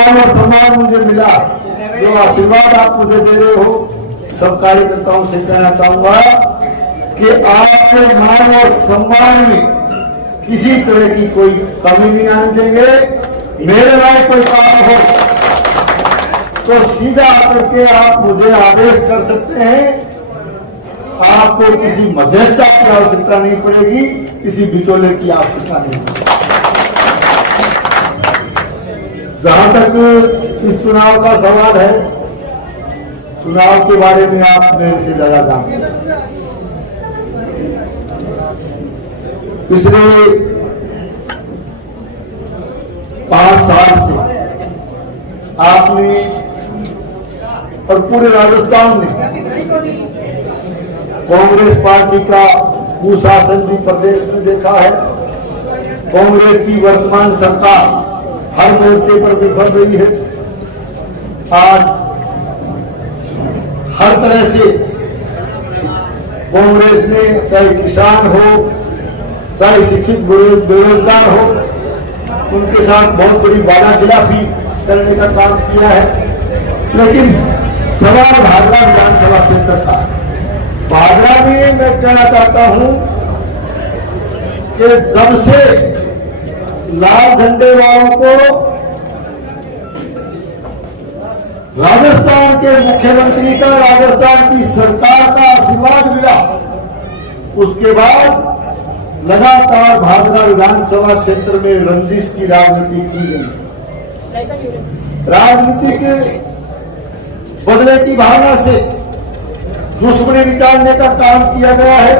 मान और सम्मान मुझे मिला, जो आशीर्वाद आप मुझे दे रहे हो, सब कार्यकर्ताओं से कहना चाहूंगा कि आपके मान और सम्मान में किसी तरह की कोई कमी नहीं आने देंगे। मेरे लायक कोई काम हो तो सीधा आकर के आप मुझे आदेश कर सकते हैं। आपको किसी मध्यस्थता की आवश्यकता नहीं पड़ेगी, किसी बिचौले की आवश्यकता नहीं पड़ेगी। जहां तक इस चुनाव का सवाल है, चुनाव के बारे में आप मेरे से ज्यादा जानते हैं। पिछले 5 साल से आपने और पूरे राजस्थान में कांग्रेस पार्टी का कुशासन भी प्रदेश में देखा है। कांग्रेस की वर्तमान सरकार हर मोर्चे पर विफल रही है। आज हर तरह से कांग्रेस ने, चाहे किसान हो, चाहे शिक्षित बेरोजगार हो, उनके साथ बहुत बड़ी वादाखिलाफी करने का काम किया है। लेकिन सवाल भादरा विधानसभा क्षेत्र का, भादरा में मैं कहना चाहता हूं कि जब से लाल झंडे वालों को राजस्थान के मुख्यमंत्री का, राजस्थान की सरकार का आशीर्वाद मिला, उसके बाद लगातार भादरा विधानसभा क्षेत्र में रंजिश की राजनीति की गई। राजनीति के बदले की भावना से दुश्मनी निकालने का काम किया गया है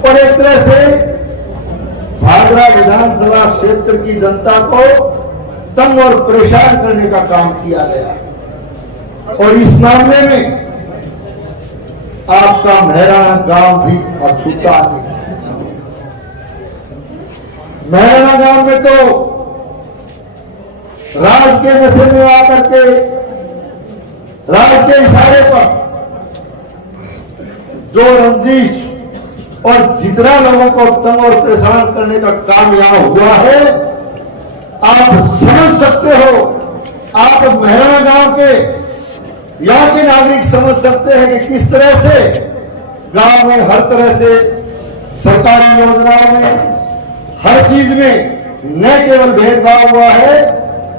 और एक तरह से भादरा विधानसभा क्षेत्र की जनता को तंग और परेशान करने का काम किया गया। और इस मामले में आपका महराणा गांव भी अछूता नहीं। महराणा गांव में तो राज के नशे में आकर के, राज के इशारे पर जो रंजिश और जितना लोगों को तंग और परेशान करने का काम यहां हुआ है, आप समझ सकते हो। आप महराणा गांव के यहाँ के नागरिक समझ सकते हैं कि किस तरह से गांव में हर तरह से सरकारी योजनाओं में, हर चीज में न केवल भेदभाव हुआ है,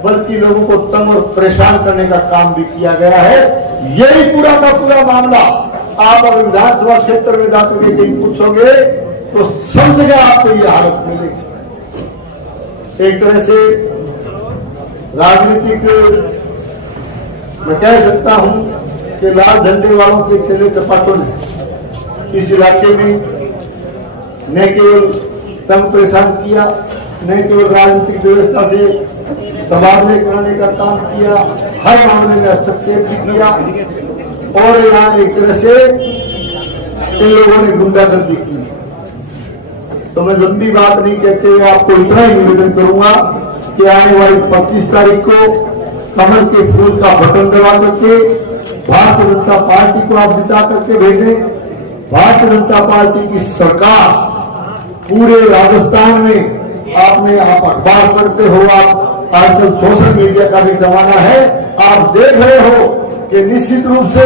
बल्कि लोगों को तंग और परेशान करने का काम भी किया गया है। यही पूरा का पूरा मामला आप अगर विधानसभा क्षेत्र में जाकर के कहीं पूछोगे तो सब जगह आपको ये हालत मिलेगी। एक तरह से राजनीतिक मैं कह सकता हूं कि लाल झंडे वालों के चेले चपाटों ने इस इलाके में न केवल तंग परेशान किया, न केवल राजनीतिक व्यवस्था से तबादले कराने का काम किया, हर मामले में हस्तक्षेप भी किया और यहाँ एक तरह से इन लोगों ने गुंडागर्दी की। तो मैं लंबी बात नहीं कहते हुए आपको इतना ही निवेदन करूंगा कि आने वाली 25 तारीख को कमल के फूल का बटन दबा करके भारतीय जनता पार्टी को आप जिता करके भेजें। भारतीय जनता पार्टी की सरकार पूरे राजस्थान में, आपने आप अखबार पढ़ते हो, आप आजकल सोशल मीडिया का भी जमाना है, आप देख रहे हो कि निश्चित रूप से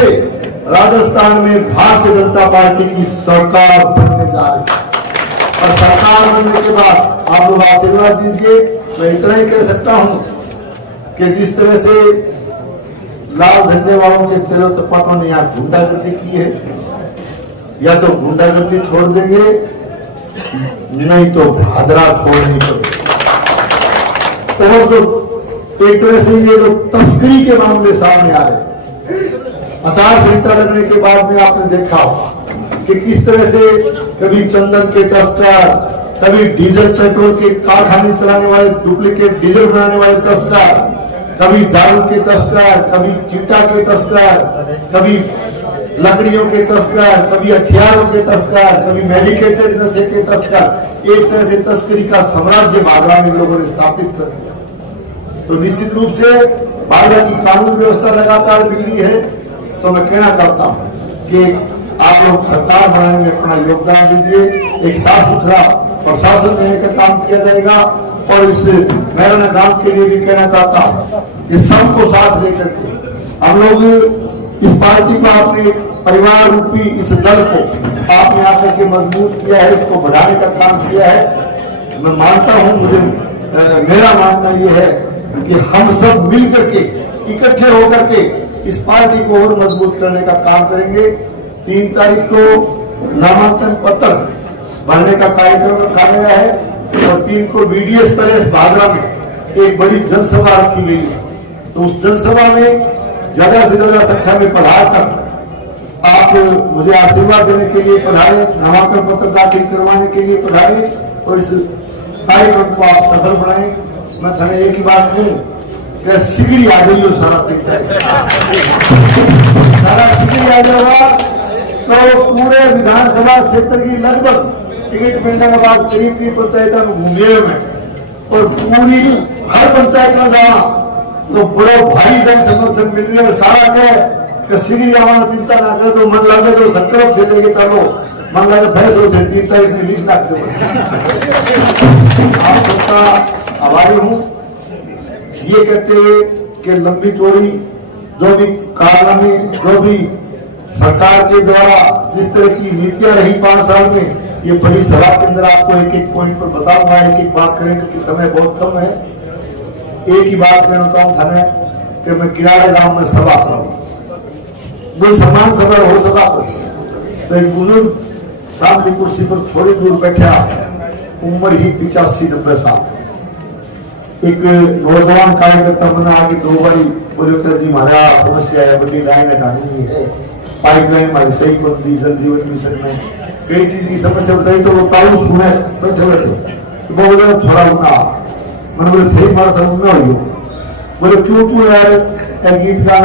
राजस्थान में भारतीय जनता पार्टी की सरकार बनने जा रही है। और सरकार बनने के बाद आप लोग आशीर्वाद दीजिए। मैं इतना ही कह सकता हूं कि जिस तरह से लाल झंडे वालों के चलो चपाटों ने यहाँ गुंडागर्दी की है, या तो गुंडागर्दी छोड़ देंगे, नहीं तो भादरा छोड़नी पड़ेगी। और जो एक तरह से ये जो तस्करी के मामले सामने आ रहे, आचार संहिता लगने के बाद में आपने देखा होगा कि किस तरह से कभी चंदन के तस्कर, कभी डीजल पेट्रोल के कारखाने चलाने वाले, डुप्लीकेट डीजल बनाने वाले तस्कर, कभी दारू के तस्कर, कभी चिट्टा के तस्कर, कभी लकड़ियों के तस्कर, कभी हथियारों के तस्कर, कभी मेडिकेटेड नशे के तस्कर। एक तरह से तस्करी का साम्राज्य भादरा में लोगों ने स्थापित कर दिया। तो निश्चित रूप से भादरा की कानून व्यवस्था लगातार बिगड़ी है। तो मैं कहना चाहता हूं कि आप लोग सरकार बनाने में अपना योगदान दीजिए। एक साफ सुथरा प्रशासन देने का काम किया जाएगा। और इस मैराना गांव के लिए भी कहना चाहता हूं कि सबको साथ लेकर के हम लोग इस पार्टी को आपने परिवार रूपी इस दल को आपने आकर के मजबूत किया है, इसको बढ़ाने का काम किया है। मैं मानता हूं, मुझे मेरा मानना यह है कि हम सब मिल करके इकट्ठे होकर के इस पार्टी को और मजबूत करने का काम करेंगे। 3 तारीख को नामांकन पत्र भरने का कार्यक्रम रखा गया है और 3 को बीडीएस पैलेस भादरा में एक बड़ी जनसभा रखी गई है। तो उस जनसभा में ज्यादा से ज्यादा संख्या में पधार कर आप मुझे आशीर्वाद देने के लिए पधारे, नामांकन पत्र दाखिल करवाने के लिए पधारे और इस कार्यक्रम को आप सफल बनाएं। मैं थाने एक ही बात कहूं कि शीघ्र आ जाइए, सारा शीघ्र आ जाएगा तो पूरे विधानसभा क्षेत्र की लगभग टिकट मिलने के बाद करीब की पंचायत घूमे में और पूरी हर पंचायत में जाना तो बड़ो भारी जन समर्थन मिल रही है। सारा कह शीघ्र आवाना, चिंता ना करे, तो मन लगे तो संकल्प से लेके चलो, मन लगे फैसलो थे 3 तारीख में लिख लाख आप सबका आभारी हूँ। ये कहते हुए कि लंबी चौड़ी जो भी कारनामे, जो भी सरकार के द्वारा जिस तरह की नीतियां रही 5 साल में, ये बड़ी सभा के अंदर आपको एक एक पॉइंट पर बताऊंगा, एक एक बात करें क्योंकि समय बहुत कम है। एक ही बात कहना चाहूँ थाने कि मैं किराड़े गांव में सभा कराऊं, वो सम्मान सभा हो सभा पर एक बुजुर्ग सामने कुर्सी पर थोड़ी दूर बैठा, उम्र ही 85-90 साल, एक नौजवान कार्यकर्ता बना आगे 2 बारी बोले जी हमारा समस्या है, बड़ी लाइन हटानी है, पाइपलाइन हमारी सही कर दी, जल जीवन मिशन में कई चीज की समस्या बताई। तो वो ताऊ सुने बैठे बैठे तो बोले थोड़ा उना मैंने बोले थे हमारा सब में हो, बोले क्यों तू यार गीत का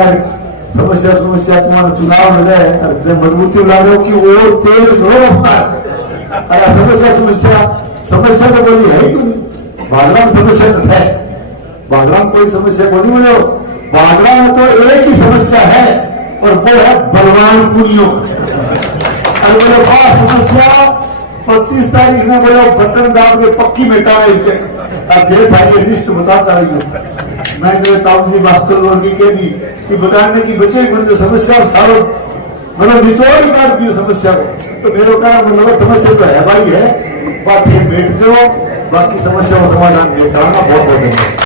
समस्या तुम्हारा चुनाव मिला है, जब मजबूती ला रहे हो कि वो तेज रफ्तार अरे समस्या तो बोली है ही नहीं। भागरा में समस्या तो है, भागरा में कोई समस्या को नहीं बोले, भागरा में तो एक ही समस्या है और वो है बलवान पुलियों। अरे मेरे पास समस्या 25 तारीख में बोले बटन दाब के पक्की मिटाए लिस्ट बताता रही। मैं ताऊ जी बात कह दी कि बताने की बचे मुझे समस्या सारो मतलब निचोड़ काट दी समस्या को। तो मेरे का मतलब समस्या तो है भाई है, बात ये बैठ दो, बाकी समस्या का समाधान कराना बहुत